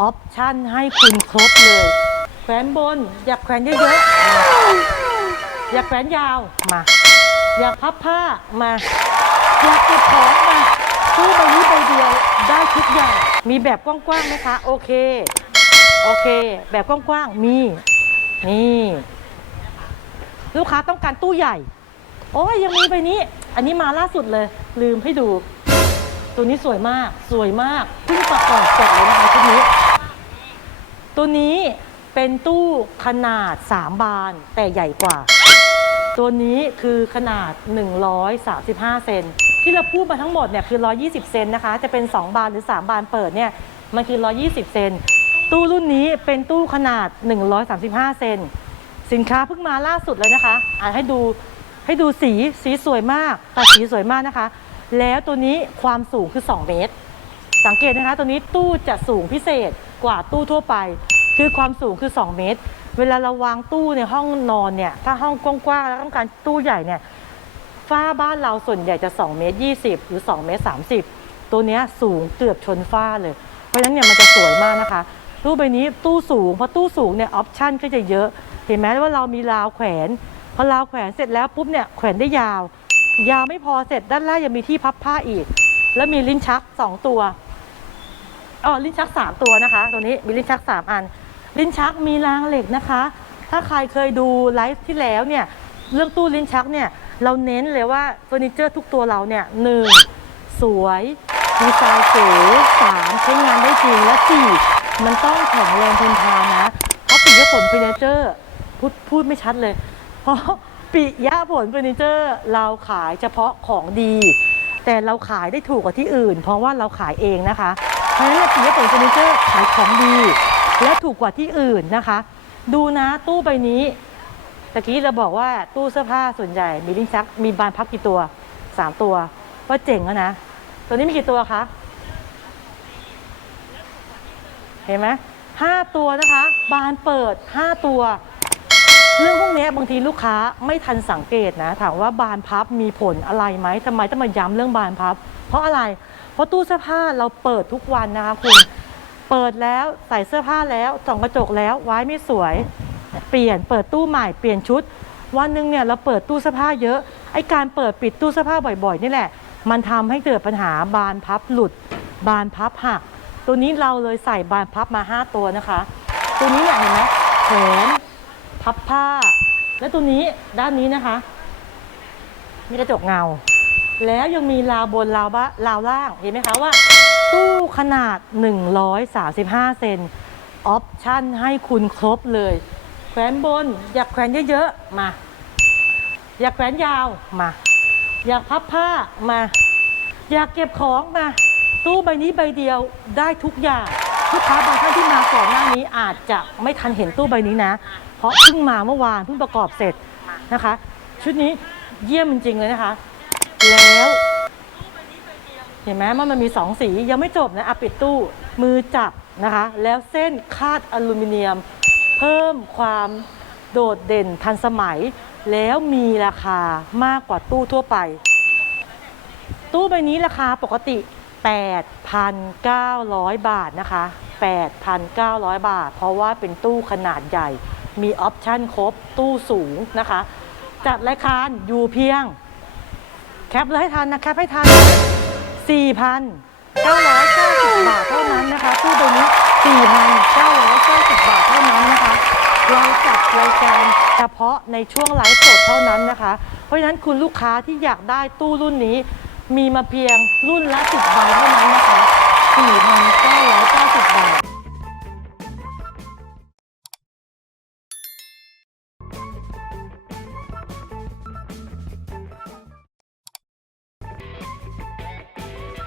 ออปชั่นให้คุณครบเลย แขวนบน อยากแขวนเยอะๆ อยากแขวนยาวมา อยากพับผ้ามา อยากเก็บของมาตู้ใบนี้ใบเดียวได้ทุกอย่าง มีแบบกว้างๆไหมคะ โอเค โอเค แบบกว้างๆ มี นี่ ลูกค้าต้องการตู้ใหญ่ โอ้ยยังมีใบนี้ อันนี้มาล่าสุดเลย ลืมให้ดู ตัวนี้สวยมาก สวยมากเพิ่งประกอบเสร็จเลยนะคะชุดนี้ ตัวนี้เป็นตู้ขนาด 3 บานแต่ใหญ่กว่า ตัวนี้คือขนาด 135 เซนที่เราพูดมาทั้งหมดเนี่ยคือ 120 เซนนะคะ จะเป็น 2 บานหรือ 3 บานเปิดเนี่ยมันคือ 120 เซนตู้รุ่นนี้เป็นตู้ขนาด 135 เซนสินค้าเพิ่งมาล่าสุดเลยนะคะอาให้ดูให้ดูสีสีสวยมากแต่สีสวยมากนะคะ แล้วตัวนี้ความสูงคือ 2 เมตร สังเกตนะคะ ตัวนี้ตู้จะสูงพิเศษกว่าตู้ทั่วไป คือความสูงคือ 2 เมตร เวลาเราวางตู้ในห้องนอนเนี่ย ถ้าห้องกว้างๆแล้วต้องการตู้ใหญ่เนี่ย ฝ้าบ้านเราส่วนใหญ่จะ 2 เมตร 20 หรือ 2 เมตร 30 ตัวเนี้ยสูงเกือบชนฝ้าเลย เพราะฉะนั้นเนี่ยมันจะสวยมากนะคะ ตู้ใบนี้ตู้สูง เพราะตู้สูงเนี่ยออปชั่นก็จะเยอะ เห็นไหมว่าเรามีราวแขวน พอราวแขวนเสร็จแล้วปุ๊บเนี่ยแขวนได้ยาว ยาวไม่พอเสร็จด้านล่างยังมีที่พับผ้าอีก แล้วมีลิ้นชัก 2 ตัว อ๋อลิ้นชัก 3 ตัวนะคะ ตัวนี้มีลิ้นชัก 3 อัน ลิ้นชักมีรางเหล็กนะคะ ถ้าใครเคยดูไลฟ์ที่แล้วเนี่ยเรื่องตู้ลิ้นชักเนี่ยเราเน้นเลยว่าเฟอร์นิเจอร์ทุกตัวเราเนี่ยหนึ่งสวยดีไซน์สวยสามใช้งานได้จริง และสี่มันต้องแข็งแรงทนทานนะเพราะปิยะผลเฟอร์นิเจอร์พูดพูดไม่ชัดเลย เพราะปิยะผลเฟอร์นิเจอร์เราขายเฉพาะของดี แต่เราขายได้ถูกกว่าที่อื่น เพราะว่าเราขายเองนะคะ เพราะฉะนั้นเนี่ยปิยะผลเฟอร์นิเจอร์ขายของดี และถูกกว่าที่อื่นนะคะ ดูนะตู้ใบนี้ตะกี้เราบอกว่าตู้เสื้อผ้าส่วนใหญ่ มีลิ้นชักมีบานพับกี่ตัวสามตัวว่าเจ๋งแล้วนะ ตัวนี้มีกี่ตัวคะเห็นไหมห้าตัวนะคะ บานเปิดห้าตัว เรื่องพวกนี้บางทีลูกค้าไม่ทันสังเกตนะ ถามว่าบานพับมีผลอะไรไหมทำไมต้องมาย้ำเรื่องบานพับ เพราะอะไร เพราะตู้เสื้อผ้าเราเปิดทุกวันนะคะคุณเปิดแล้วใส่เสื้อผ้าแล้วส่องกระจกแล้วไว้ไม่สวย เปลี่ยนเปิดตู้ใหม่เปลี่ยนชุด วันหนึ่งเนี่ยเราเปิดตู้เสื้อผ้าเยอะไอ้การเปิดปิดตู้เสื้อผ้าบ่อยๆนี่แหละ มันทำให้เกิดปัญหาบานพับหลุด บานพับหักตัวนี้เราเลยใส่บานพับมา 5 ตัวนะคะ ตัวนี้เนี่ยเห็นไหมแขน พับผ้า และตัวนี้ด้านนี้นะคะ มีกระจกเงา แล้วยังมีราวบนราวบ้าราวล่างเห็นไหมคะว่า ตู้ขนาด 135 เซนออปชั่นให้คุณครบเลย แขวนบน อยากแขวนเยอะๆ มา อยากแขวนยาวมา อยากพับผ้ามา อยากเก็บของมา ตู้ใบนี้ใบเดียวได้ทุกอย่างลูกค้าบางท่านที่มาก่อนหน้านี้อาจจะไม่ทันเห็นตู้ใบนี้นะเพราะเพิ่งมาเมื่อวานเพิ่งประกอบเสร็จนะคะ ชุดนี้เยี่ยมจริงๆเลยนะคะ แล้วเห็นไหมว่ามันมีสองสียังไม่จบนะอะปิดตู้มือจับนะคะ แล้วเส้นคาดอลูมิเนียม เพิ่มความโดดเด่นทันสมัย แล้วมีราคามากกว่าตู้ทั่วไป ตู้ใบนี้ราคาปกติ 8,900 บาทนะคะ 8,900 บาท เพราะว่าเป็นตู้ขนาดใหญ่ มีออปชันครบตู้สูงนะคะ จัดรายการอยู่เพียง แคปเลยให้ทันนะแคปให้ทัน 4,990 บาทเท่านั้นนะคะตู้ใบนี้ 4,990 บาทเท่านั้นนะคะเราจัดรายการเฉพาะในช่วงไลฟ์สดเท่านั้นนะคะ เพราะฉะนั้นคุณลูกค้าที่อยากได้ตู้รุ่นนี้มีมาเพียงรุ่นละ10ใบเท่านั้นนะคะ4,990 บาท